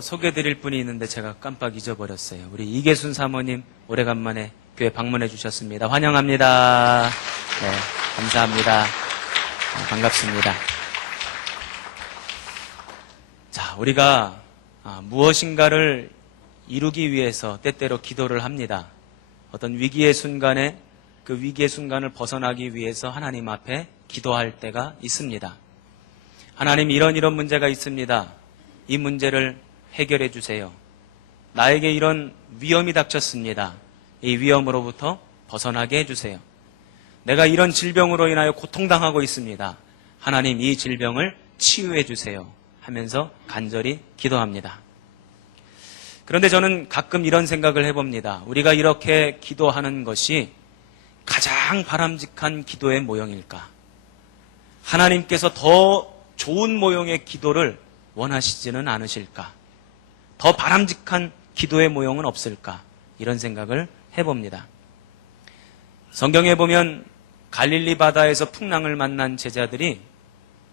더 소개드릴 분이 있는데 제가 깜빡 잊어버렸어요. 우리 이계순 사모님 오래간만에 교회 방문해 주셨습니다. 환영합니다. 네, 감사합니다. 반갑습니다. 자, 우리가 무엇인가를 이루기 위해서 때때로 기도를 합니다. 어떤 위기의 순간에 그 위기의 순간을 벗어나기 위해서 하나님 앞에 기도할 때가 있습니다. 하나님, 이런 문제가 있습니다. 이 문제를 해결해 주세요. 나에게 이런 위험이 닥쳤습니다. 이 위험으로부터 벗어나게 해주세요. 내가 이런 질병으로 인하여 고통당하고 있습니다. 하나님, 이 질병을 치유해 주세요 하면서 간절히 기도합니다. 그런데 저는 가끔 이런 생각을 해봅니다. 우리가 이렇게 기도하는 것이 가장 바람직한 기도의 모형일까? 하나님께서 더 좋은 모형의 기도를 원하시지는 않으실까? 더 바람직한 기도의 모형은 없을까? 이런 생각을 해봅니다. 성경에 보면 갈릴리 바다에서 풍랑을 만난 제자들이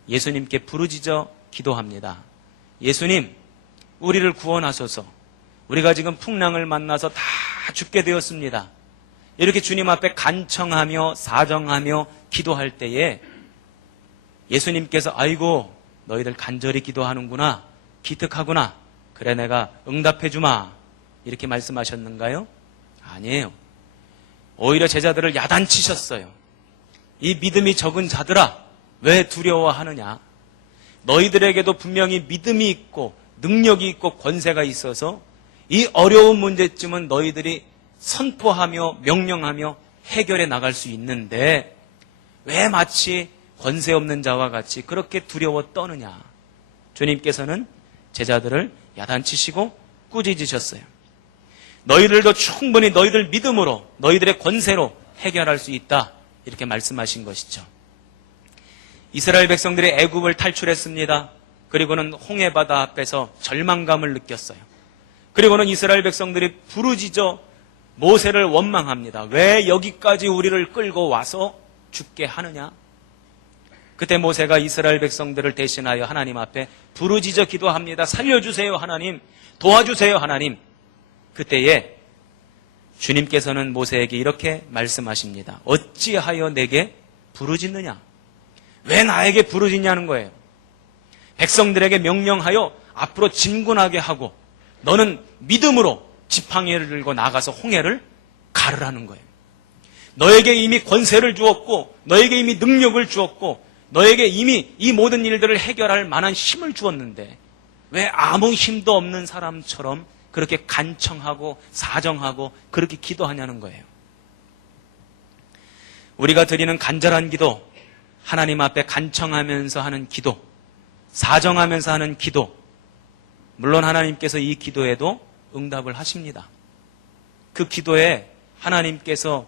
예수님께 부르짖어 기도합니다. 예수님, 우리를 구원하소서. 우리가 지금 풍랑을 만나서 다 죽게 되었습니다. 이렇게 주님 앞에 간청하며 사정하며 기도할 때에 예수님께서 아이고, 너희들 간절히 기도하는구나, 기특하구나, 그래 내가 응답해 주마, 이렇게 말씀하셨는가요? 아니에요. 오히려 제자들을 야단치셨어요. 이 믿음이 적은 자들아, 왜 두려워하느냐? 너희들에게도 분명히 믿음이 있고 능력이 있고 권세가 있어서 이 어려운 문제쯤은 너희들이 선포하며 명령하며 해결해 나갈 수 있는데 왜 마치 권세 없는 자와 같이 그렇게 두려워 떠느냐? 주님께서는 제자들을 야단치시고 꾸짖으셨어요. 너희들도 충분히 너희들 믿음으로, 너희들의 권세로 해결할 수 있다, 이렇게 말씀하신 것이죠. 이스라엘 백성들이 애굽을 탈출했습니다. 그리고는 홍해바다 앞에서 절망감을 느꼈어요. 그리고는 이스라엘 백성들이 부르짖어 모세를 원망합니다. 왜 여기까지 우리를 끌고 와서 죽게 하느냐? 그때 모세가 이스라엘 백성들을 대신하여 하나님 앞에 부르짖어 기도합니다. 살려주세요 하나님, 도와주세요 하나님. 그때에 주님께서는 모세에게 이렇게 말씀하십니다. 어찌하여 내게 부르짖느냐? 왜 나에게 부르짖냐는 거예요. 백성들에게 명령하여 앞으로 진군하게 하고 너는 믿음으로 지팡이를 들고 나가서 홍해를 가르라는 거예요. 너에게 이미 권세를 주었고 너에게 이미 능력을 주었고 너에게 이미 이 모든 일들을 해결할 만한 힘을 주었는데 왜 아무 힘도 없는 사람처럼 그렇게 간청하고 사정하고 그렇게 기도하냐는 거예요. 우리가 드리는 간절한 기도, 하나님 앞에 간청하면서 하는 기도, 사정하면서 하는 기도, 물론 하나님께서 이 기도에도 응답을 하십니다. 그 기도에 하나님께서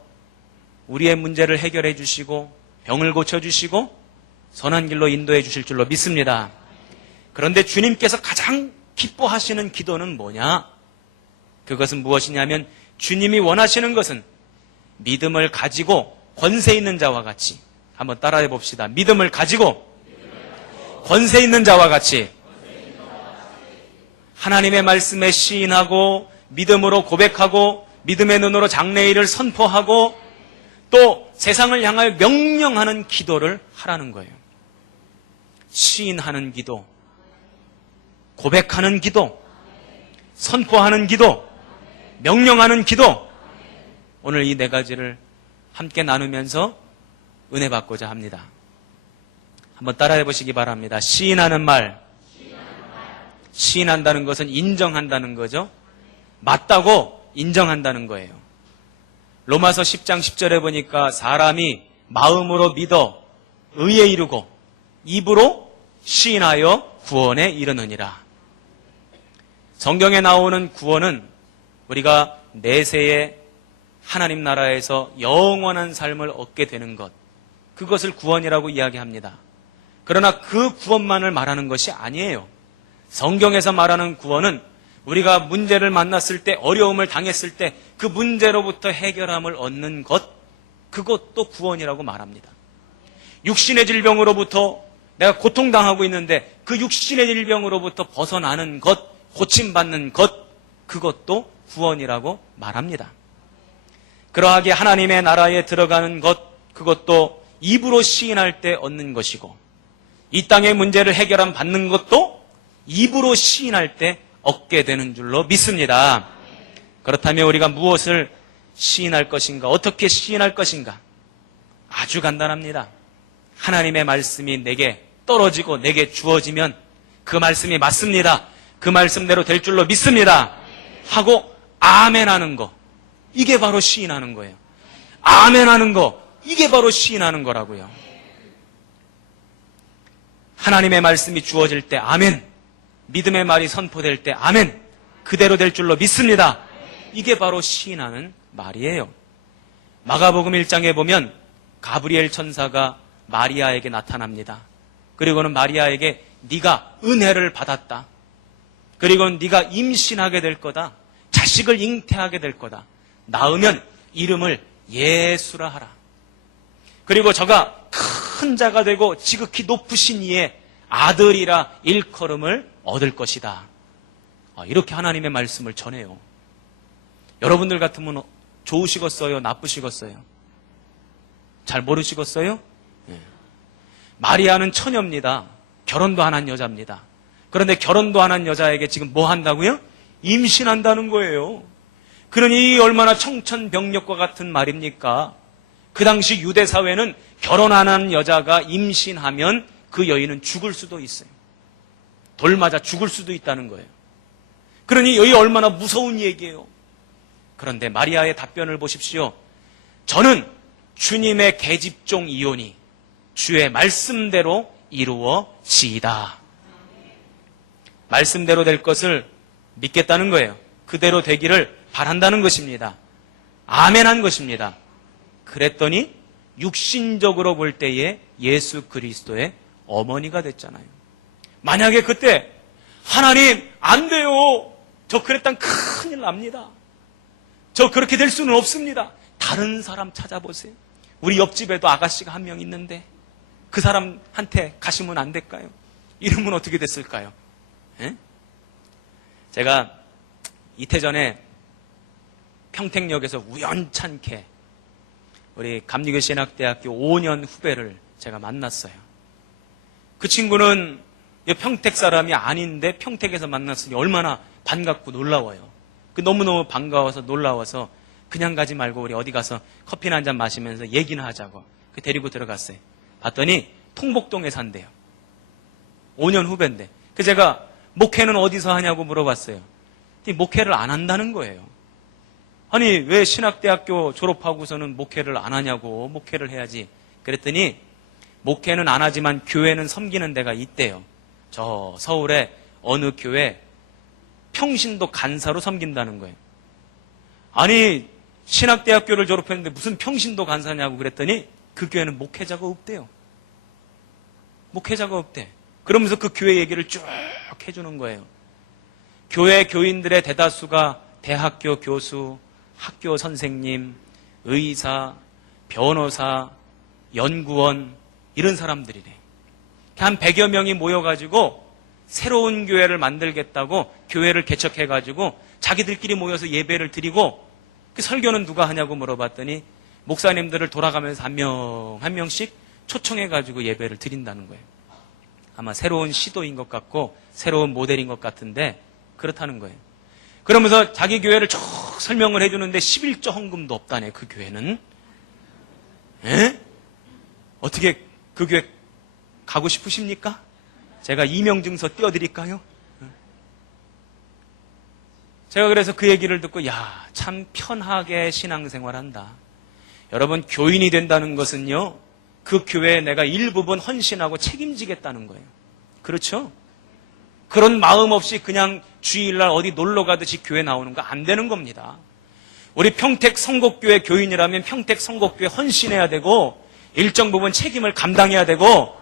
우리의 문제를 해결해 주시고 병을 고쳐주시고 선한 길로 인도해 주실 줄로 믿습니다. 그런데 주님께서 가장 기뻐하시는 기도는 뭐냐? 그것은 무엇이냐면 주님이 원하시는 것은 믿음을 가지고 권세 있는 자와 같이, 한번 따라해 봅시다. 믿음을 가지고 권세 있는 자와 같이 하나님의 말씀에 시인하고 믿음으로 고백하고 믿음의 눈으로 장래일을 선포하고 또 세상을 향하여 명령하는 기도를 하라는 거예요. 시인하는 기도, 고백하는 기도, 선포하는 기도, 명령하는 기도. 오늘 이 네 가지를 함께 나누면서 은혜 받고자 합니다. 한번 따라해 보시기 바랍니다. 시인하는 말. 시인한다는 것은 인정한다는 거죠. 맞다고 인정한다는 거예요. 로마서 10장 10절에 보니까 사람이 마음으로 믿어 의에 이르고 입으로 시인하여 구원에 이르느니라. 성경에 나오는 구원은 우리가 내세에 하나님 나라에서 영원한 삶을 얻게 되는 것, 그것을 구원이라고 이야기합니다. 그러나 그 구원만을 말하는 것이 아니에요. 성경에서 말하는 구원은 우리가 문제를 만났을 때, 어려움을 당했을 때 그 문제로부터 해결함을 얻는 것, 그것도 구원이라고 말합니다. 육신의 질병으로부터 내가 고통당하고 있는데 그 육신의 질병으로부터 벗어나는 것, 고침받는 것, 그것도 구원이라고 말합니다. 그러하게 하나님의 나라에 들어가는 것, 그것도 입으로 시인할 때 얻는 것이고, 이 땅의 문제를 해결함 받는 것도 입으로 시인할 때 얻게 되는 줄로 믿습니다. 그렇다면 우리가 무엇을 시인할 것인가? 어떻게 시인할 것인가? 아주 간단합니다. 하나님의 말씀이 내게 떨어지고 내게 주어지면 그 말씀이 맞습니다. 그 말씀대로 될 줄로 믿습니다. 하고 아멘 하는 거. 이게 바로 시인하는 거예요. 아멘 하는 거. 이게 바로 시인하는 거라고요. 하나님의 말씀이 주어질 때 아멘. 믿음의 말이 선포될 때 아멘. 그대로 될 줄로 믿습니다. 이게 바로 시인하는 말이에요. 마가복음 1장에 보면 가브리엘 천사가 마리아에게 나타납니다. 그리고는 마리아에게 네가 은혜를 받았다. 그리고는 네가 임신하게 될 거다. 자식을 잉태하게 될 거다. 낳으면 이름을 예수라 하라. 그리고 저가 큰 자가 되고 지극히 높으신 이의 아들이라 일컬음을 얻을 것이다. 이렇게 하나님의 말씀을 전해요. 여러분들 같으면 좋으시겠어요? 나쁘시겠어요? 잘 모르시겠어요? 네. 마리아는 처녀입니다. 결혼도 안 한 여자입니다. 그런데 결혼도 안 한 여자에게 지금 뭐 한다고요? 임신한다는 거예요. 그러니 얼마나 청천벽력과 같은 말입니까? 그 당시 유대 사회는 결혼 안 한 여자가 임신하면 그 여인은 죽을 수도 있어요. 돌 맞아 죽을 수도 있다는 거예요. 그러니 여기 얼마나 무서운 얘기예요. 그런데 마리아의 답변을 보십시오. 저는 주님의 계집종이오니 주의 말씀대로 이루어지이다. 말씀대로 될 것을 믿겠다는 거예요. 그대로 되기를 바란다는 것입니다. 아멘한 것입니다. 그랬더니 육신적으로 볼 때에 예수 그리스도의 어머니가 됐잖아요. 만약에 그때 하나님 안 돼요. 저 그랬단 큰일 납니다. 저 그렇게 될 수는 없습니다. 다른 사람 찾아보세요. 우리 옆집에도 아가씨가 한 명 있는데 그 사람한테 가시면 안 될까요? 이러면 어떻게 됐을까요? 에? 제가 이태 전에 평택역에서 우연찮게 우리 감리교 신학대학교 5년 후배를 제가 만났어요. 그 친구는 평택 사람이 아닌데 평택에서 만났으니 얼마나 반갑고 놀라워요. 너무너무 반가워서 놀라워서 그냥 가지 말고 우리 어디 가서 커피나 한잔 마시면서 얘기나 하자고 데리고 들어갔어요. 봤더니 통복동에 산대요. 5년 후배인데. 제가 목회는 어디서 하냐고 물어봤어요. 목회를 안 한다는 거예요. 아니 왜 신학대학교 졸업하고서는 목회를 안 하냐고. 목회를 해야지. 그랬더니 목회는 안 하지만 교회는 섬기는 데가 있대요. 저 서울에 어느 교회 평신도 간사로 섬긴다는 거예요. 아니 신학대학교를 졸업했는데 무슨 평신도 간사냐고 그랬더니 그 교회는 목회자가 없대요. 목회자가 없대. 그러면서 그 교회 얘기를 쭉 해주는 거예요. 교회 교인들의 대다수가 대학교 교수, 학교 선생님, 의사, 변호사, 연구원 이런 사람들이래. 한 100여 명이 모여가지고 새로운 교회를 만들겠다고 교회를 개척해가지고 자기들끼리 모여서 예배를 드리고 그 설교는 누가 하냐고 물어봤더니 목사님들을 돌아가면서 한 명 한 명씩 초청해가지고 예배를 드린다는 거예요. 아마 새로운 시도인 것 같고 새로운 모델인 것 같은데 그렇다는 거예요. 그러면서 자기 교회를 쭉 설명을 해주는데 11조 헌금도 없다네. 그 교회는. 에? 어떻게 그 교회 가고 싶으십니까? 제가 이명증서 띄워드릴까요? 제가 그래서 그 얘기를 듣고 참 편하게 신앙생활한다. 여러분 교인이 된다는 것은요. 그 교회에 내가 일부분 헌신하고 책임지겠다는 거예요. 그렇죠? 그런 마음 없이 그냥 주일날 어디 놀러 가듯이 교회 나오는 거 안 되는 겁니다. 우리 평택 성곡교회 교인이라면 평택 성곡교회 헌신해야 되고 일정 부분 책임을 감당해야 되고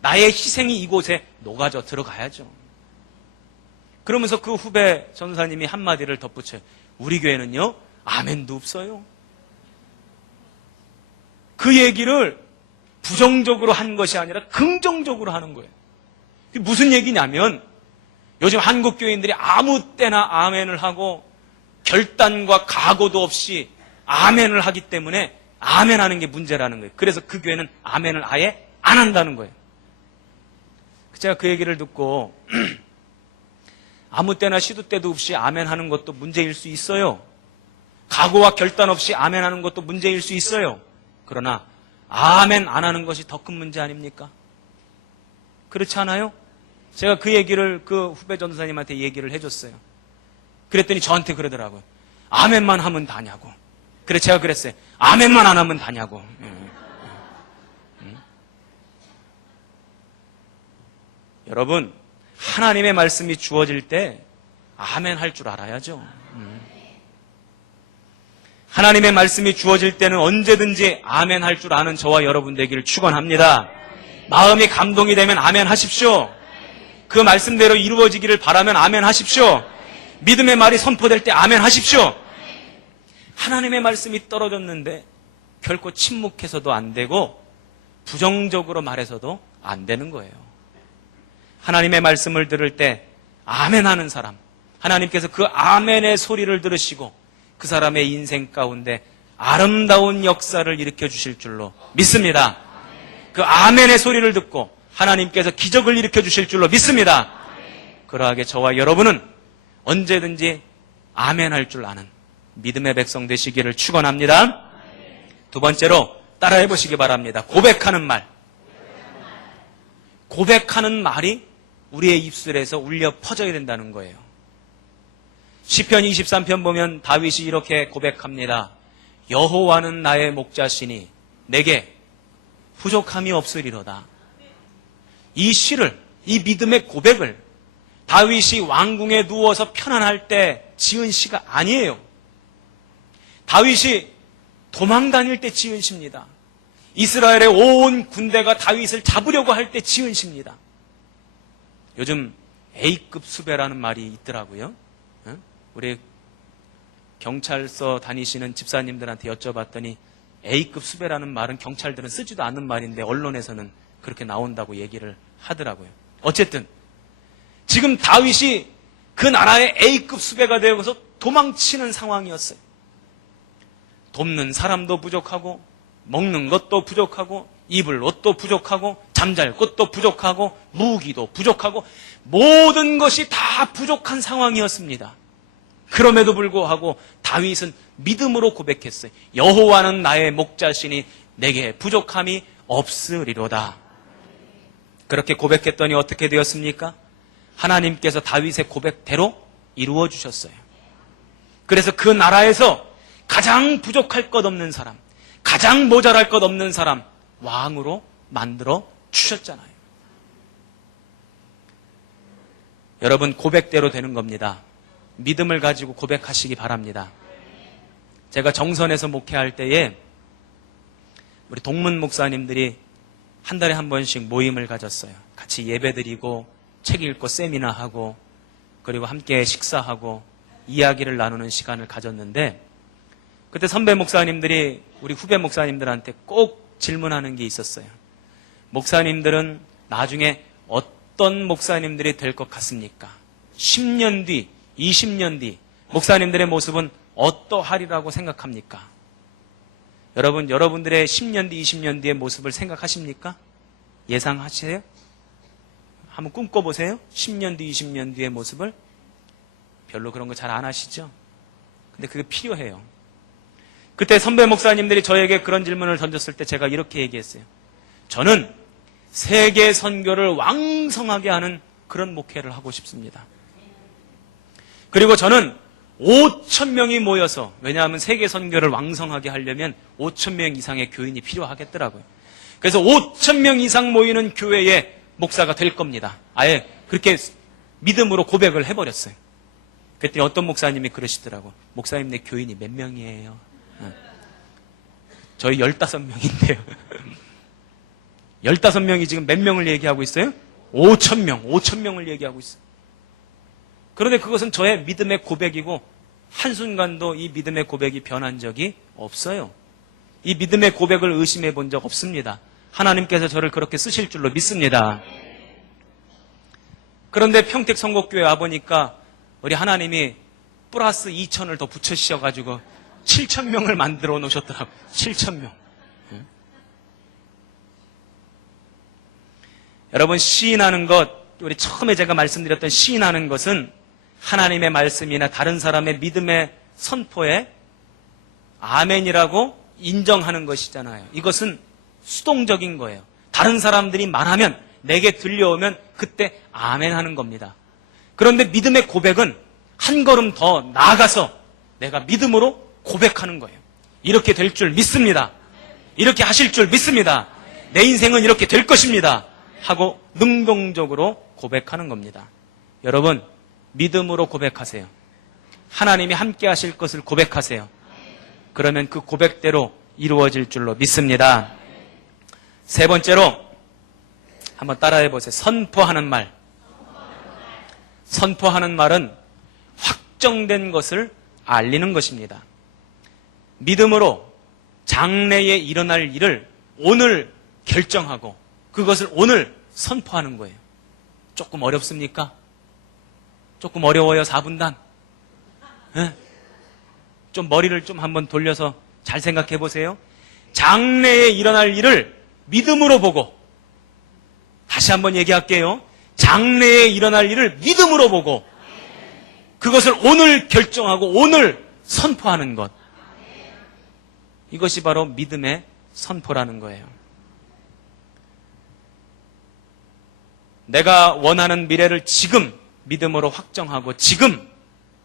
나의 희생이 이곳에 녹아져 들어가야죠. 그러면서 그 후배 전사님이 한마디를 덧붙여요. 우리 교회는요. 아멘도 없어요. 그 얘기를 부정적으로 한 것이 아니라 긍정적으로 하는 거예요. 그게 무슨 얘기냐면 요즘 한국 교인들이 아무 때나 아멘을 하고 결단과 각오도 없이 아멘을 하기 때문에 아멘하는 게 문제라는 거예요. 그래서 그 교회는 아멘을 아예 안 한다는 거예요. 제가 그 얘기를 듣고 아무 때나 시도 때도 없이 아멘하는 것도 문제일 수 있어요. 각오와 결단 없이 아멘하는 것도 문제일 수 있어요. 그러나 아멘 안 하는 것이 더 큰 문제 아닙니까? 그렇지 않아요? 제가 그 얘기를 그 후배 전도사님한테 얘기를 해줬어요. 그랬더니 저한테 그러더라고요. 아멘만 하면 다냐고. 그래 제가 그랬어요. 아멘만 안 하면 다냐고. 여러분, 하나님의 말씀이 주어질 때 아멘 할 줄 알아야죠. 하나님의 말씀이 주어질 때는 언제든지 아멘 할 줄 아는 저와 여러분 되기를 축원합니다. 마음이 감동이 되면 아멘 하십시오. 그 말씀대로 이루어지기를 바라면 아멘 하십시오. 믿음의 말이 선포될 때 아멘 하십시오. 하나님의 말씀이 떨어졌는데 결코 침묵해서도 안 되고 부정적으로 말해서도 안 되는 거예요. 하나님의 말씀을 들을 때 아멘 하는 사람, 하나님께서 그 아멘의 소리를 들으시고 그 사람의 인생 가운데 아름다운 역사를 일으켜 주실 줄로 믿습니다. 그 아멘의 소리를 듣고 하나님께서 기적을 일으켜 주실 줄로 믿습니다. 그러하게 저와 여러분은 언제든지 아멘 할 줄 아는 믿음의 백성 되시기를 축원합니다. 두 번째로 따라해 보시기 바랍니다. 고백하는 말. 고백하는 말이 우리의 입술에서 울려 퍼져야 된다는 거예요. 시편 23편 보면 다윗이 이렇게 고백합니다. 여호와는 나의 목자시니 내게 부족함이 없으리로다. 이 시를, 이 믿음의 고백을 다윗이 왕궁에 누워서 편안할 때 지은 시가 아니에요. 다윗이 도망 다닐 때 지은 시입니다. 이스라엘의 온 군대가 다윗을 잡으려고 할 때 지은 시입니다. 요즘 A급 수배라는 말이 있더라고요. 우리 경찰서 다니시는 집사님들한테 여쭤봤더니 A급 수배라는 말은 경찰들은 쓰지도 않는 말인데 언론에서는 그렇게 나온다고 얘기를 하더라고요. 어쨌든 지금 다윗이 그 나라의 A급 수배가 되어서 도망치는 상황이었어요. 돕는 사람도 부족하고 먹는 것도 부족하고 입을 옷도 부족하고 잠잘 곳도 부족하고 무기도 부족하고 모든 것이 다 부족한 상황이었습니다. 그럼에도 불구하고 다윗은 믿음으로 고백했어요. 여호와는 나의 목자시니 내게 부족함이 없으리로다. 그렇게 고백했더니 어떻게 되었습니까? 하나님께서 다윗의 고백대로 이루어 주셨어요. 그래서 그 나라에서 가장 부족할 것 없는 사람, 가장 모자랄 것 없는 사람 왕으로 만들어 주셨잖아요. 여러분, 고백대로 되는 겁니다. 믿음을 가지고 고백하시기 바랍니다. 제가 정선에서 목회할 때에 우리 동문 목사님들이 한 달에 한 번씩 모임을 가졌어요. 같이 예배드리고 책 읽고 세미나하고 그리고 함께 식사하고 이야기를 나누는 시간을 가졌는데 그때 선배 목사님들이 우리 후배 목사님들한테 꼭 질문하는 게 있었어요. 목사님들은 나중에 어떤 목사님들이 될 것 같습니까? 10년 뒤, 20년 뒤 목사님들의 모습은 어떠하리라고 생각합니까? 여러분, 여러분들의 10년 뒤, 20년 뒤의 모습을 생각하십니까? 예상하세요? 한번 꿈꿔보세요. 10년 뒤, 20년 뒤의 모습을. 별로 그런 거 잘 안 하시죠? 근데 그게 필요해요. 그때 선배 목사님들이 저에게 그런 질문을 던졌을 때 제가 이렇게 얘기했어요. 저는 세계 선교를 왕성하게 하는 그런 목회를 하고 싶습니다. 그리고 저는 5,000명이 모여서, 왜냐하면 세계 선교를 왕성하게 하려면 5,000명 이상의 교인이 필요하겠더라고요. 그래서 5,000명 이상 모이는 교회의 목사가 될 겁니다. 아예 그렇게 믿음으로 고백을 해버렸어요. 그랬더니 어떤 목사님이 그러시더라고. 목사님, 내 교인이 몇 명이에요? 저희 15명인데요. 15명이 지금 몇 명을 얘기하고 있어요? 5,000명을 얘기하고 있어요. 그런데 그것은 저의 믿음의 고백이고 한순간도 이 믿음의 고백이 변한 적이 없어요. 이 믿음의 고백을 의심해 본 적 없습니다. 하나님께서 저를 그렇게 쓰실 줄로 믿습니다. 그런데 평택 성곡교회 와보니까 우리 하나님이 플러스 2,000을 더 붙여주셔가지고 7,000명을 만들어 놓으셨더라고요. 7,000명. 여러분, 시인하는 것, 우리 처음에 제가 말씀드렸던 시인하는 것은 하나님의 말씀이나 다른 사람의 믿음의 선포에 아멘이라고 인정하는 것이잖아요. 이것은 수동적인 거예요. 다른 사람들이 말하면, 내게 들려오면 그때 아멘 하는 겁니다. 그런데 믿음의 고백은 한 걸음 더 나아가서 내가 믿음으로 고백하는 거예요. 이렇게 될 줄 믿습니다. 이렇게 하실 줄 믿습니다. 내 인생은 이렇게 될 것입니다. 하고 능동적으로 고백하는 겁니다. 여러분, 믿음으로 고백하세요. 하나님이 함께 하실 것을 고백하세요. 그러면 그 고백대로 이루어질 줄로 믿습니다. 세 번째로 한번 따라해 보세요. 선포하는 말. 선포하는 말은 확정된 것을 알리는 것입니다. 믿음으로 장래에 일어날 일을 오늘 결정하고 그것을 오늘 선포하는 거예요. 조금 어렵습니까? 조금 어려워요, 4분단? 네? 좀 머리를 좀 한번 돌려서 잘 생각해 보세요. 장래에 일어날 일을 믿음으로 보고, 다시 한번 얘기할게요. 장래에 일어날 일을 믿음으로 보고 그것을 오늘 결정하고 오늘 선포하는 것. 이것이 바로 믿음의 선포라는 거예요. 내가 원하는 미래를 지금 믿음으로 확정하고 지금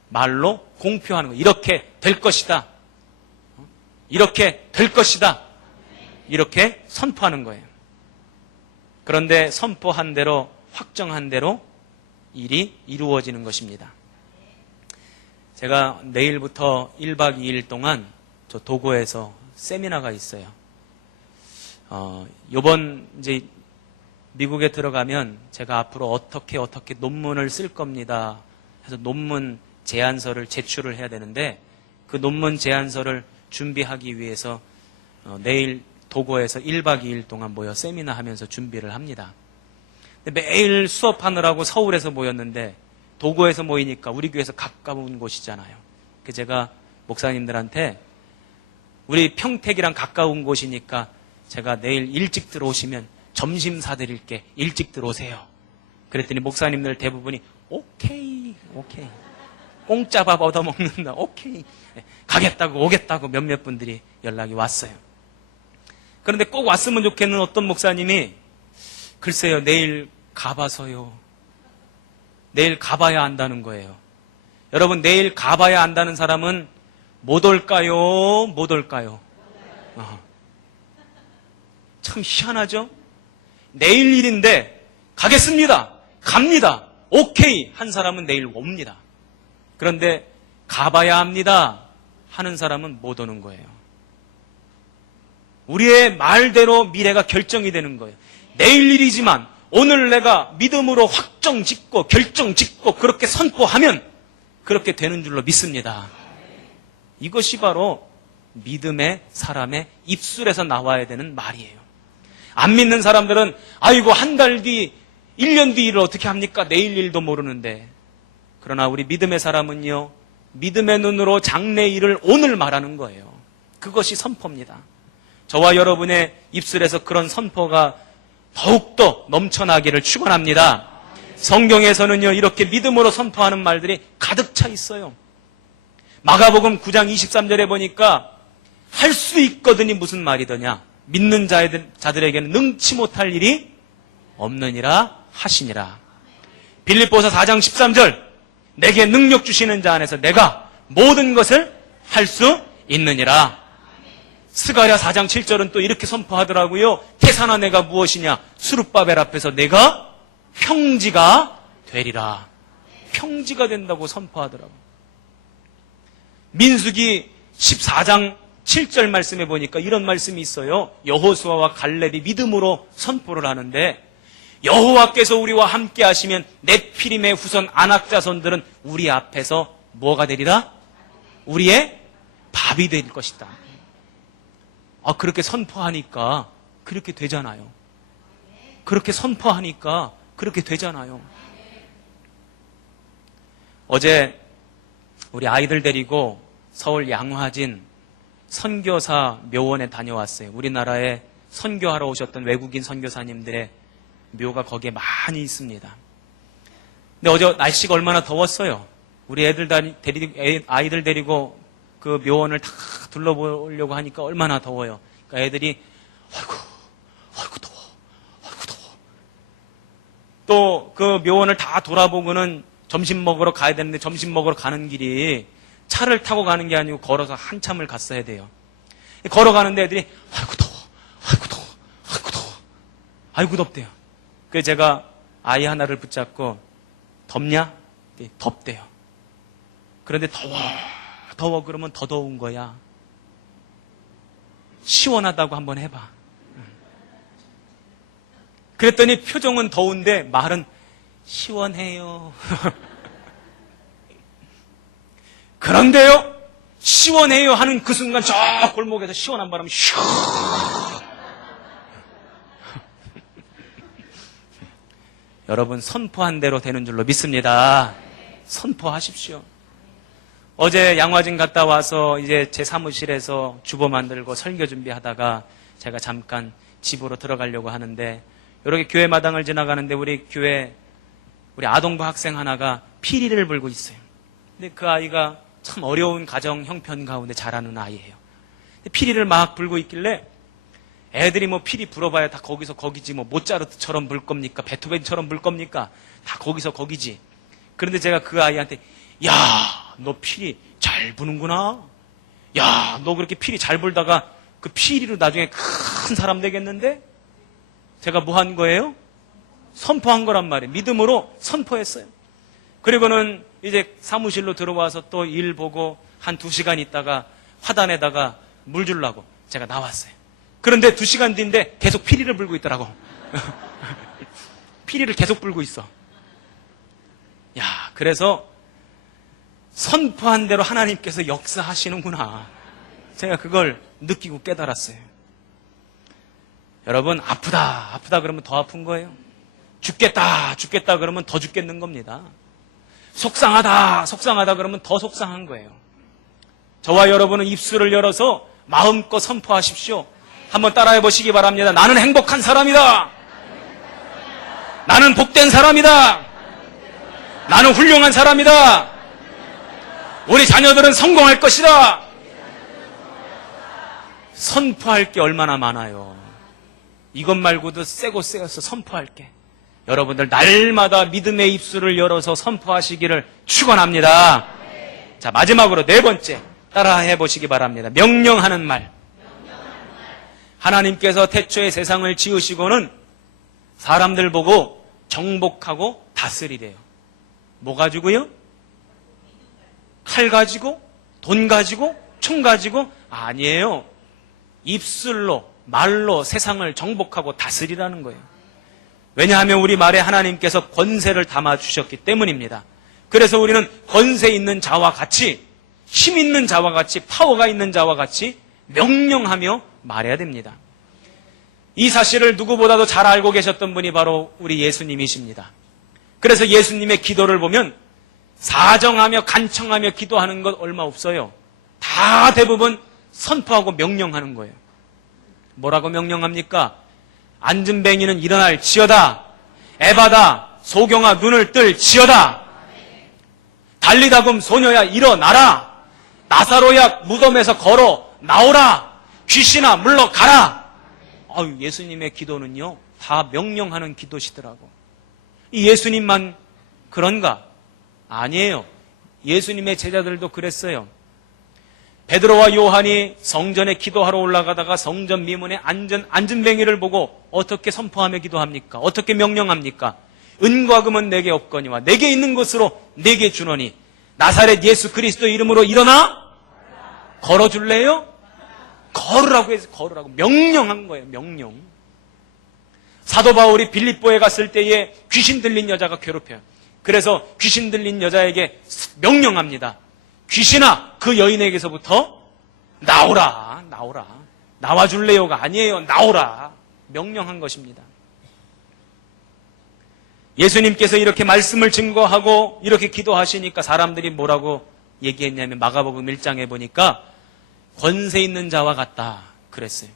말로 공표하는 거예요. 이렇게 될 것이다. 이렇게 될 것이다. 이렇게 선포하는 거예요. 그런데 선포한 대로, 확정한 대로 일이 이루어지는 것입니다. 제가 내일부터 1박 2일 동안 저 도고에서 세미나가 있어요. 요번 이제 미국에 들어가면 제가 앞으로 어떻게 논문을 쓸 겁니다. 해서 논문 제안서를 제출을 해야 되는데 그 논문 제안서를 준비하기 위해서 내일 도고에서 1박 2일 동안 모여 세미나 하면서 준비를 합니다. 매일 수업하느라고 서울에서 모였는데 도고에서 모이니까 우리 교회에서 가까운 곳이잖아요. 제가 목사님들한테 우리 평택이랑 가까운 곳이니까 제가 내일 일찍 들어오시면 점심 사드릴게. 일찍 들어오세요. 그랬더니 목사님들 대부분이 오케이. 공짜 밥 얻어먹는다. 오케이. 가겠다고 오겠다고 몇몇 분들이 연락이 왔어요. 그런데 꼭 왔으면 좋겠는 어떤 목사님이 글쎄요, 내일 가봐서요. 내일 가봐야 안다는 거예요. 여러분, 내일 가봐야 안다는 사람은 못 올까요? 못 올까요? 참 희한하죠? 내일 일인데 가겠습니다. 갑니다. 오케이 한 사람은 내일 옵니다. 그런데 가봐야 합니다 하는 사람은 못 오는 거예요. 우리의 말대로 미래가 결정이 되는 거예요. 내일 일이지만 오늘 내가 믿음으로 확정 짓고 결정 짓고 그렇게 선포하면 그렇게 되는 줄로 믿습니다. 이것이 바로 믿음의 사람의 입술에서 나와야 되는 말이에요. 안 믿는 사람들은 아이고 한 달 뒤, 1년 뒤 일을 어떻게 합니까? 내일 일도 모르는데. 그러나 우리 믿음의 사람은요, 믿음의 눈으로 장래 일을 오늘 말하는 거예요. 그것이 선포입니다. 저와 여러분의 입술에서 그런 선포가 더욱더 넘쳐나기를 축원합니다. 성경에서는요, 이렇게 믿음으로 선포하는 말들이 가득 차 있어요. 마가복음 9장 23절에 보니까 할 수 있거든이 무슨 말이더냐? 믿는 자들에게는 능치 못할 일이 없느니라 하시니라. 빌립보서 4장 13절 내게 능력 주시는 자 안에서 내가 모든 것을 할 수 있느니라. 스가랴 4장 7절은 또 이렇게 선포하더라고요. 태산아 내가 무엇이냐? 수룹바벨 앞에서 내가 평지가 되리라. 평지가 된다고 선포하더라고요. 민수기 14장 7절 말씀에 보니까 이런 말씀이 있어요. 여호수아와 갈렙이 믿음으로 선포를 하는데 여호와께서 우리와 함께 하시면 넷피림의 후손 아낙 자손들은 우리 앞에서 뭐가 되리라? 우리의 밥이 될 것이다. 그렇게 선포하니까 그렇게 되잖아요. 그렇게 선포하니까 그렇게 되잖아요. 어제 우리 아이들 데리고 서울 양화진 선교사 묘원에 다녀왔어요. 우리나라에 선교하러 오셨던 외국인 선교사님들의 묘가 거기에 많이 있습니다. 근데 어제 날씨가 얼마나 더웠어요. 우리 아이들 데리고 그 묘원을 다 둘러보려고 하니까 얼마나 더워요. 그러니까 애들이 아이고 더워. 또 그 묘원을 다 돌아보고는 점심 먹으러 가야 되는데 점심 먹으러 가는 길이 차를 타고 가는 게 아니고 걸어서 한참을 갔어야 돼요. 걸어가는데 애들이 아이고 더워. 아이고 덥대요. 그래서 제가 아이 하나를 붙잡고 덥냐? 덥대요. 그런데 더워 그러면 더 더운 거야. 시원하다고 한번 해봐. 그랬더니 표정은 더운데 말은 시원해요. 그런데요, 시원해요 하는 그 순간 저 골목에서 시원한 바람이 슉. 여러분, 선포한 대로 되는 줄로 믿습니다. 선포하십시오. 어제 양화진 갔다 와서 이제 제 사무실에서 주보 만들고 설교 준비하다가 제가 잠깐 집으로 들어가려고 하는데, 이렇게 교회 마당을 지나가는데 우리 교회 우리 아동부 학생 하나가 피리를 불고 있어요. 근데 그 아이가 참 어려운 가정 형편 가운데 자라는 아이예요. 피리를 막 불고 있길래 애들이 뭐 피리 불어봐야 다 거기서 거기지, 뭐 모차르트처럼 불 겁니까? 베토벤처럼 불 겁니까? 다 거기서 거기지. 그런데 제가 그 아이한테, 야, 너 피리 잘 부는구나. 야, 너 그렇게 피리 잘 불다가 그 피리로 나중에 큰 사람 되겠는데? 제가 뭐 한 거예요? 선포한 거란 말이에요. 믿음으로 선포했어요. 그리고는 이제 사무실로 들어와서 또 일 보고 한 2시간 있다가 화단에다가 물 주려고 제가 나왔어요. 그런데 2시간 뒤인데 계속 피리를 불고 있더라고. 피리를 계속 불고 있어. 야, 그래서 선포한 대로 하나님께서 역사하시는구나. 제가 그걸 느끼고 깨달았어요. 여러분, 아프다 그러면 더 아픈 거예요. 죽겠다 그러면 더 죽겠는 겁니다. 속상하다 그러면 더 속상한 거예요. 저와 여러분은 입술을 열어서 마음껏 선포하십시오. 한번 따라해 보시기 바랍니다. 나는 행복한 사람이다. 나는 복된 사람이다. 나는 훌륭한 사람이다. 우리 자녀들은 성공할 것이다. 선포할 게 얼마나 많아요. 이것 말고도 세고 세어서 선포할 게. 여러분들 날마다 믿음의 입술을 열어서 선포하시기를 축원합니다. 자, 마지막으로 4번째 따라해 보시기 바랍니다. 명령하는 말. 하나님께서 태초에 세상을 지으시고는 사람들 보고 정복하고 다스리래요. 뭐 가지고요? 칼 가지고? 돈 가지고? 총 가지고? 아니에요. 입술로, 말로 세상을 정복하고 다스리라는 거예요. 왜냐하면 우리 말에 하나님께서 권세를 담아주셨기 때문입니다. 그래서 우리는 권세 있는 자와 같이, 힘 있는 자와 같이, 파워가 있는 자와 같이 명령하며 말해야 됩니다. 이 사실을 누구보다도 잘 알고 계셨던 분이 바로 우리 예수님이십니다. 그래서 예수님의 기도를 보면 사정하며 간청하며 기도하는 것 얼마 없어요. 다 대부분 선포하고 명령하는 거예요. 뭐라고 명령합니까? 앉은뱅이는 일어날 지어다. 에바다. 소경아 눈을 뜰 지어다. 달리다금 소녀야 일어나라. 나사로야 무덤에서 걸어 나오라. 귀신아 물러가라. 예수님의 기도는요 다 명령하는 기도시더라고. 이 예수님만 그런가? 아니에요. 예수님의 제자들도 그랬어요. 베드로와 요한이 성전에 기도하러 올라가다가 성전 미문에 앉은뱅이를 보고 어떻게 선포하며 기도합니까? 어떻게 명령합니까? 은과 금은 내게 없거니와 내게 있는 것으로 내게 주노니 나사렛 예수 그리스도 이름으로 일어나 걸어줄래요? 걸으라고 해서 걸으라고 명령한 거예요. 명령. 사도 바울이 빌립보에 갔을 때에 귀신 들린 여자가 괴롭혀요. 그래서 귀신 들린 여자에게 명령합니다. 귀신아 그 여인에게서부터 나오라. 나와줄래요가 아니에요. 나오라. 명령한 것입니다. 예수님께서 이렇게 말씀을 증거하고 이렇게 기도하시니까 사람들이 뭐라고 얘기했냐면 마가복음 1장에 보니까 권세 있는 자와 같다 그랬어요.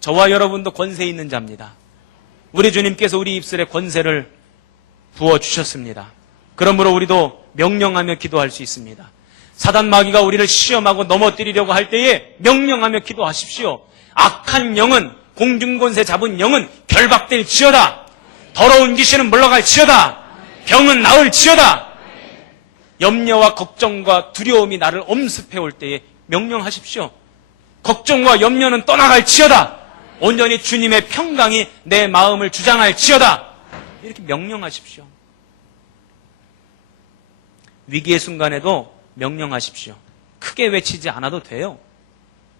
저와 여러분도 권세 있는 자입니다. 우리 주님께서 우리 입술에 권세를 부어주셨습니다. 그러므로 우리도 명령하며 기도할 수 있습니다. 사단 마귀가 우리를 시험하고 넘어뜨리려고 할 때에 명령하며 기도하십시오. 악한 영은, 공중권세 잡은 영은 결박될지어다. 더러운 귀신은 물러갈지어다. 병은 나을지어다. 염려와 걱정과 두려움이 나를 엄습해올 때에 명령하십시오. 걱정과 염려는 떠나갈지어다. 온전히 주님의 평강이 내 마음을 주장할지어다. 이렇게 명령하십시오. 위기의 순간에도 명령하십시오. 크게 외치지 않아도 돼요.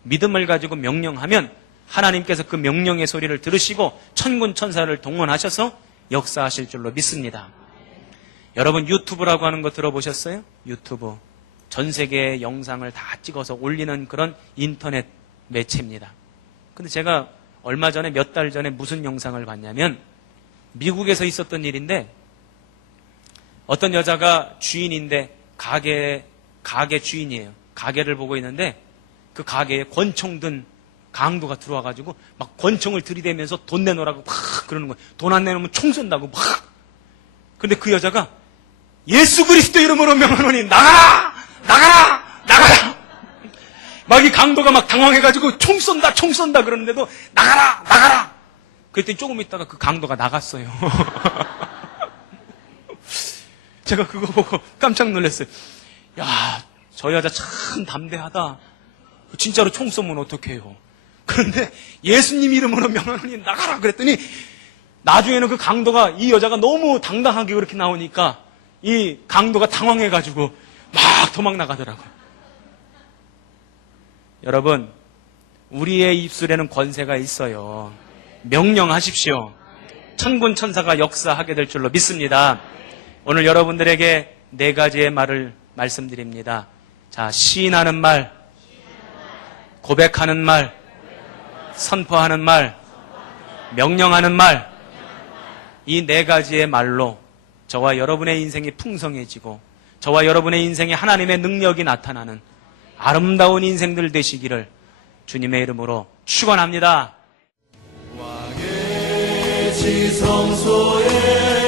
믿음을 가지고 명령하면 하나님께서 그 명령의 소리를 들으시고 천군 천사를 동원하셔서 역사하실 줄로 믿습니다. 여러분 유튜브라고 하는 거 들어보셨어요? 유튜브. 전 세계의 영상을 다 찍어서 올리는 그런 인터넷 매체입니다. 근데 제가 얼마 전에 몇 달 전에 무슨 영상을 봤냐면 미국에서 있었던 일인데 어떤 여자가 주인인데 가게 주인이에요. 가게를 보고 있는데 그 가게에 권총 든 강도가 들어와가지고 막 권총을 들이대면서 돈 내놓으라고 막 그러는 거예요. 돈 안 내놓으면 총 쏜다고 막. 근데 그 여자가 예수 그리스도 이름으로 명하노니 나가라! 나가라! 나가라! 막 이 강도가 막 당황해가지고 총 쏜다 그러는데도 나가라! 나가라! 그랬더니 조금 있다가 그 강도가 나갔어요. 제가 그거 보고 깜짝 놀랐어요. 야, 저 여자 참 담대하다. 진짜로 총 쏘면 어떡해요. 그런데 예수님 이름으로 명하노니 나가라 그랬더니 나중에는 그 강도가 이 여자가 너무 당당하게 그렇게 나오니까 이 강도가 당황해가지고 막 도망 나가더라고요. 여러분, 우리의 입술에는 권세가 있어요. 명령하십시오. 천군 천사가 역사하게 될 줄로 믿습니다. 오늘 여러분들에게 4가지의 말을 말씀드립니다. 자, 시인하는 말, 고백하는 말, 선포하는 말, 명령하는 말, 이 4가지의 말로 저와 여러분의 인생이 풍성해지고 저와 여러분의 인생에 하나님의 능력이 나타나는 아름다운 인생들 되시기를 주님의 이름으로 축원합니다. 왕의 지성소에